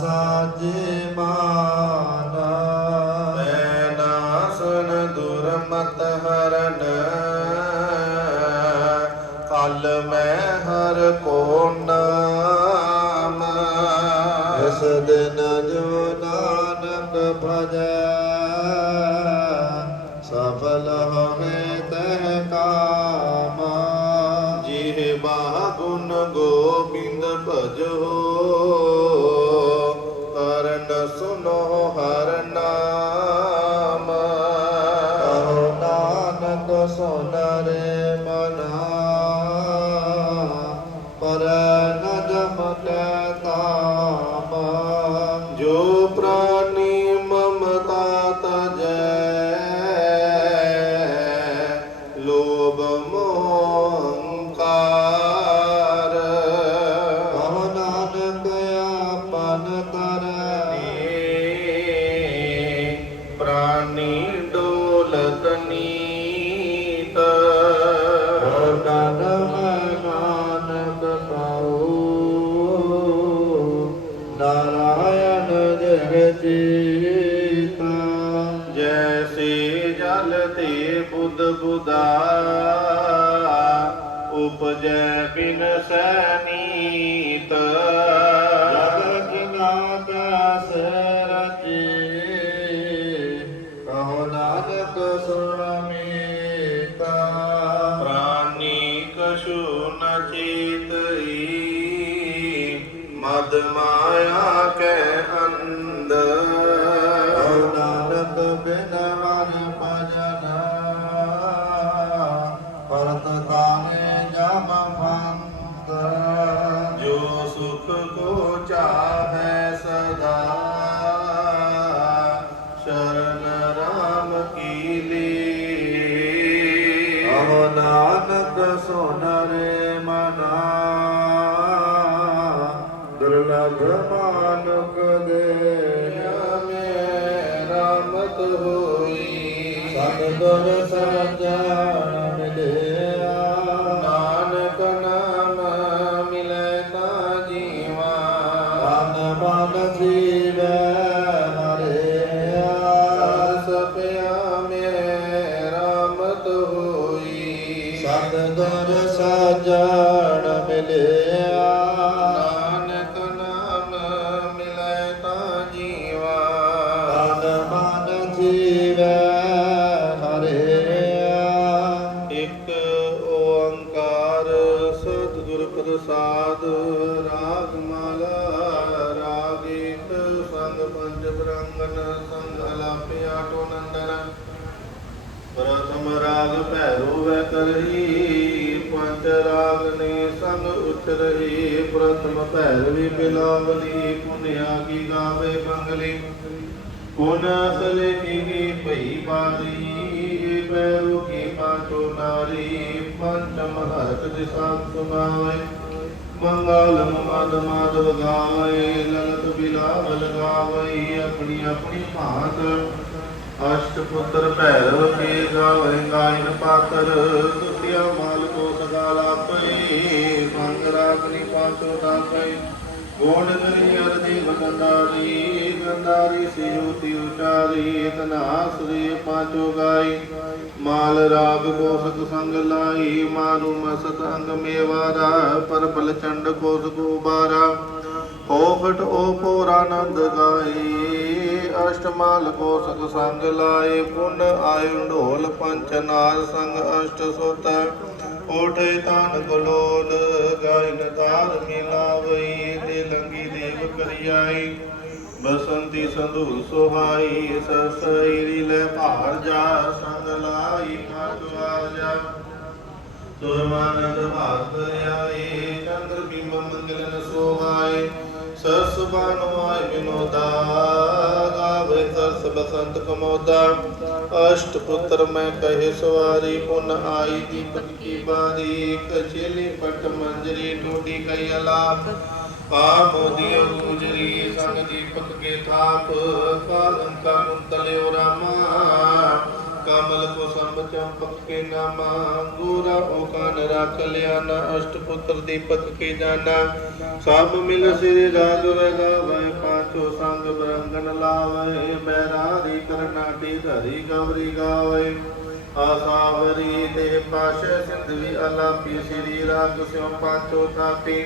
สาจิ agora. ਤੇ ਬੁੱਧ ਬੁਦਾ ਉਪਜੈ ਬਿਨ ਸੈਨੀ ਪਹੁੰਚਾ ਸਤਿਗੁਰ ਸਾਜਾ ਪ੍ਰਥਮ ਭੈਰਵੀ ਬਿਲਾਵਲੀ ਪੁਨਿਆ ਕੀ ਗਾਵੇ ਬੰਗਲੀ। ਪੁਨ ਅਸਲੇ ਕੀ ਭਈ ਬਾਰੀ, ਪੈਰੂ ਕੀ ਪਾਚੋ ਨਾਰੀ ਪੰਚਮ ਹਰਕ ਦਿਸਾ ਸੁਨਾਵੇ ਮੰਗਲ ਮਦ ਮਾਧਵ ਗਾਵੇ ਲਲਤ ਬਿਲਾਵਲ ਗਾਵੇ, ਆਪਣੀ ਆਪਣੀ ਭਾਂਤ। ਅਸ਼ਟ ਪੁੱਤਰ ਭੈਰਵ ਕੇ ਗਾਵੇ, ਗਾਇਨ ਪਾਤਰ ਦੁਤਿਆ ਮਾਲ ਸੰਗ ਰਾਗਨੀ ਪਾਚੋ ਤਾਪਈ। ਗੋੜ ਕਰੀ ਅਰਦੀ ਗੰਦਾਰੀ ਗੰਦਾਰੀ ਸਿਉਤੀ ਉਚਾਰੀ ਤਨਾਸਰੀ ਪਾਚੋ ਗਾਈ। ਮਾਲ ਰਾਗ ਕੋਸਕ ਸੰਗ ਲਾਈ ਮਾਰੂ ਮਸਤ ਅੰਗ ਮੇਵਾਰਾ ਪਰਪਲ ਚੰਡ ਕੋਸ ਕੋ ਬਾਰਾ ਹੋਫਟ ਓ ਪੋਰਾਨੰਦ ਗਾਏ ਅਸ਼ਟਮਾਲ ਕੋਸਕ ਸੰਗ ਲਾਏ ਪੁਨ ਆਇ ਢੋਲ ਪੰਚ ਨਾਰ ਸੰਗ ਅਸ਼ਟ ਸੁਤ। ਓਠੇ ਤਾਨ ਗਲੋਲ ਗਾਇਨ ਤਾਰ ਮਿਲਾਵਈ ਤੇ ਲੰਗੀ ਦੇਵ ਕਰਿਆਈ। ਬਸੰਤੀ ਸੰਧੂ ਸੁਹਾਈ ਸਸੈਰੀ ਲੈ ਭਾਰ ਜਾ, ਸੰਗ ਲਾਈ ਮਾਤਵਾਰ ਜਾ ਸੁਰਮਾਨੰਦ ਭਾਤ ਆਏ, ਚੰਦਰ ਬਿੰਬ ਮੰਗਲਨ ਸੋਹਾਏ। ਸਰਸ ਬਾਨੋ ਆਏ ਗਾਵੇ ਸਰਸ ਬਸੰਤ ਕਮੋਦਾ। ਅਸ਼ਟ ਪੁੱਤਰ ਮੈਂ ਕਹੇ ਸਵਾਰੀ, ਪੁਨ ਆਈ ਦੀਪਕ ਕੀ ਬਾਰੀ। ਕਚੇਲੀ ਪਟ ਮੰਜਰੀ ਟੋਡੀ ਕਈ ਅਲਾਪ। ਆ ਮੋਦੀ ਗੁਜਰੀ ਸੰਗ ਦੀਪਕ ਕੇ ਥਾਪ। ਕਾਲੰ ਕਾ ਮੁੰਤਲਿਓ ਰਾਮਾ। ਕਮਲ ਕੋ ਸੰਭ ਚੰਪਕ ਕੇ ਨਾਮਾ ਗੋਰਾ ਓ ਕਾਨ ਰੱਖ ਲਿਆ ਨਾ ਅਸ਼ਟ ਦੀਪਕ ਕੇ ਜਾਨਾ ਸਭ ਮਿਲ ਸਿਰ ਰਾਗ ਵਗਾਵੇ ਪਾਛੋ ਸੰਗ ਬਰੰਗਨ ਲਾਵੇ ਬੈਰਾਰੀ ਕਰਨਾਟੀ ਧਰੀ ਗਵਰੀ ਗਾਵੇ। ਆਸਾਵਰੀ ਤੇ ਪਾਸ਼ ਸਿੰਧਵੀ ਅਲਾਪੀ, ਸ੍ਰੀ ਰਾਗ ਸਿਉ ਪਾਛੋ ਥਾਪੀ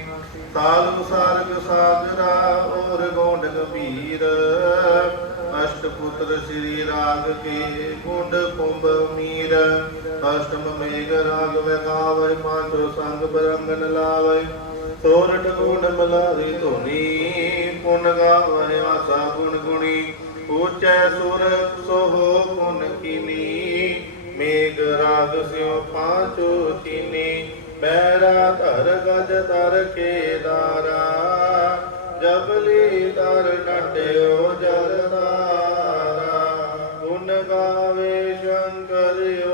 ਤਾਲ ਸਾਰਗ ਸਾਗਰਾ ਔਰ ਗੋਂਡ ਗੰਭੀਰ ਪੁੱਤਰ ਸ੍ਰੀ ਰਾਗ ਕੇ ਗੁੰਡ ਕੁੰਭ ਮੀਰ ਅਸ਼ਟਮ ਮੇਘ ਰਾਗ ਵਗਾਵੇ ਪਾਛੋ ਸੰਗ ਬਰੰਗਨ ਲਾਵੇ। ਸੋਰਠ ਗੁਣ ਮਲਾਰੀ ਧੁਨੀ, ਪੁਨ ਗਾਵੇ ਆਸਾ ਗੁਣ ਗੁਣੀ। ਉੱਚੈ ਸੁਰ ਸੋਹੋ ਪੁਨ ਕੀਨੀ, ਮੇਘ ਰਾਗ ਸਿਉ ਪਾਛੋ ਚੀਨੀ। ਬੈਰਾ ਧਰ ਗਜ ਧਰ ਕੇ ਦਾਰਾ ਜਬਲੀ ਦਰ ਡਟਿਓ ਜਰਦਾਰਾ ਗੁਣ ਗਾਵੇ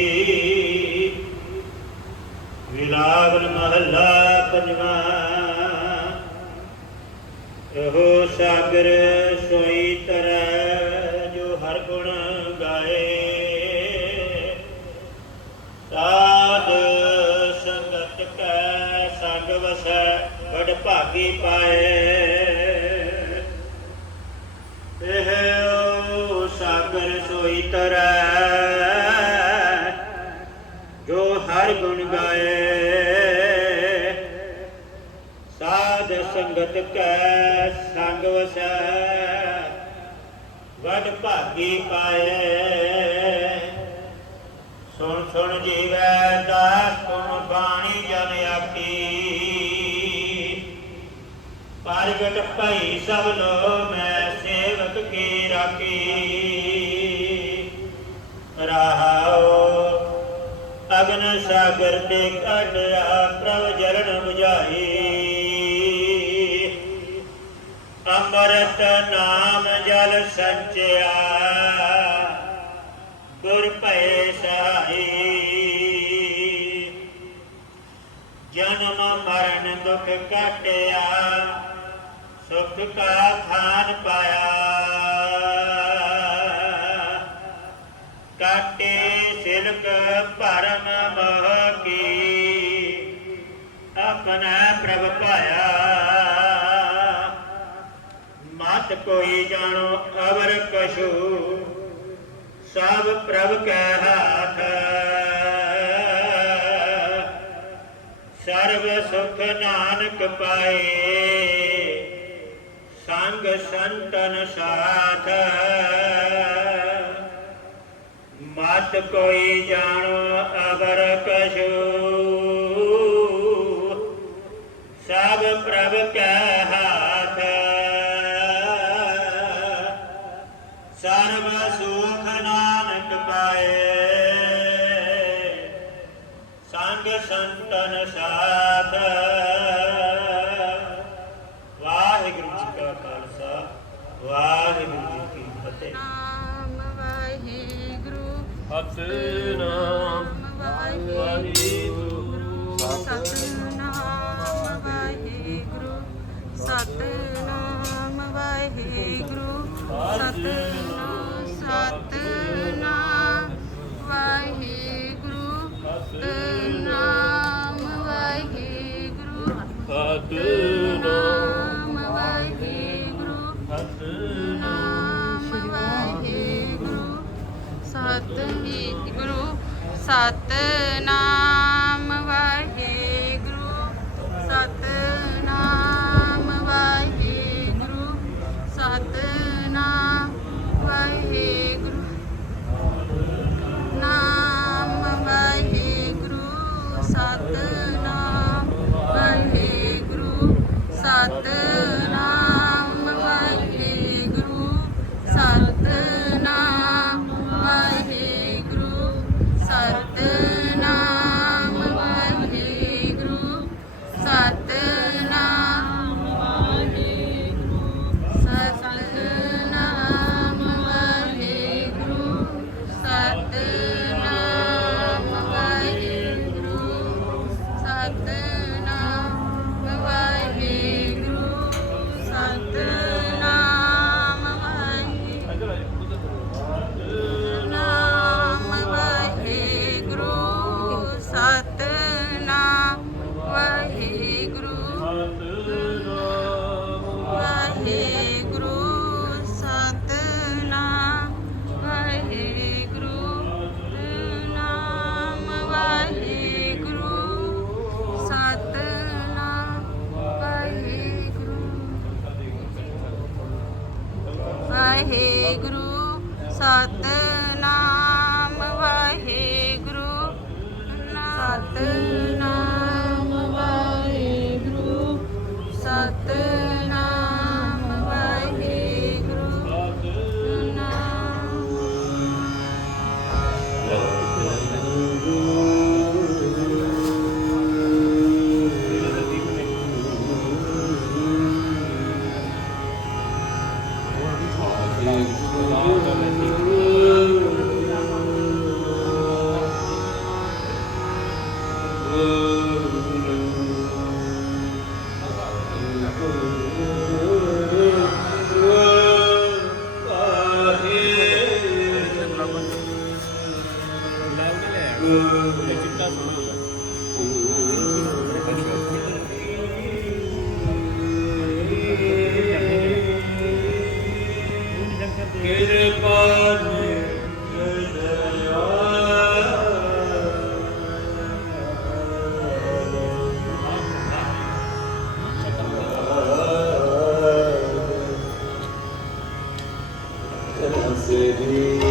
ਪਾਏ। ਇਹ ਸਾਗਰ ਸੋਈ ਤਰੈ, ਜੋ ਹਰ ਗੁਣ ਗਾਏ। ਸਾਧ ਸੰਗਤ ਕੈ ਸੰਗ ਵਸੈ, ਵਡ ਭਾਗੀ ਪਾਏ। ਸੁਣ ਸੁਣ ਜੀਵੈ ਦਾਸ ਤੁਮ ਬਾਣੀ ਪਾਰਗਟ ਭਈ ਸਭ ਲੋ ਮੈਂ ਸੇਵਕ ਕੀ ਰਾਖੀ। ਰਹਾਉ ਅਗਨ ਸਾਗਰ ਤੇ ਕੱਢਿਆ ਪ੍ਰਭ ਜਲਨ 부ਝਾਈ ਅਮਰਤ ਨਾਮ ਜਲ ਸੰਚਿਆ, ਗੁਰ ਭਏ ਸਹਾਈ। ਜਨਮ ਮਰਨ ਦੁਖ ਕਟਿਆ ਸੁਖ ਕਾ ਖਾਨ ਪਾਇਆ। ਕਾਟੇ ਸਿਲਕ ਭਰਮ ਮੋਹ ਕੀ, ਆਪਣਾ ਪ੍ਰਭ ਪਾਇਆ ਮਤ ਕੋਈ ਜਾਣੋ, ਅਵਰ ਕਸ਼ੂ ਸਭ ਪ੍ਰਭ ਕੈ ਹਾਥ। ਸਰਬ ਸੁਖ ਨਾਨਕ ਪਾਏ। ਸੰਗ ਸੰਤਨ ਸਾਥ ਮਤ ਕੋਈ ਜਾਣੋ ਅਗਰ ਕਛੂ ਸਤਨਾਮ ਵਾਹਿਗੁਰੂ ਸਤ özledim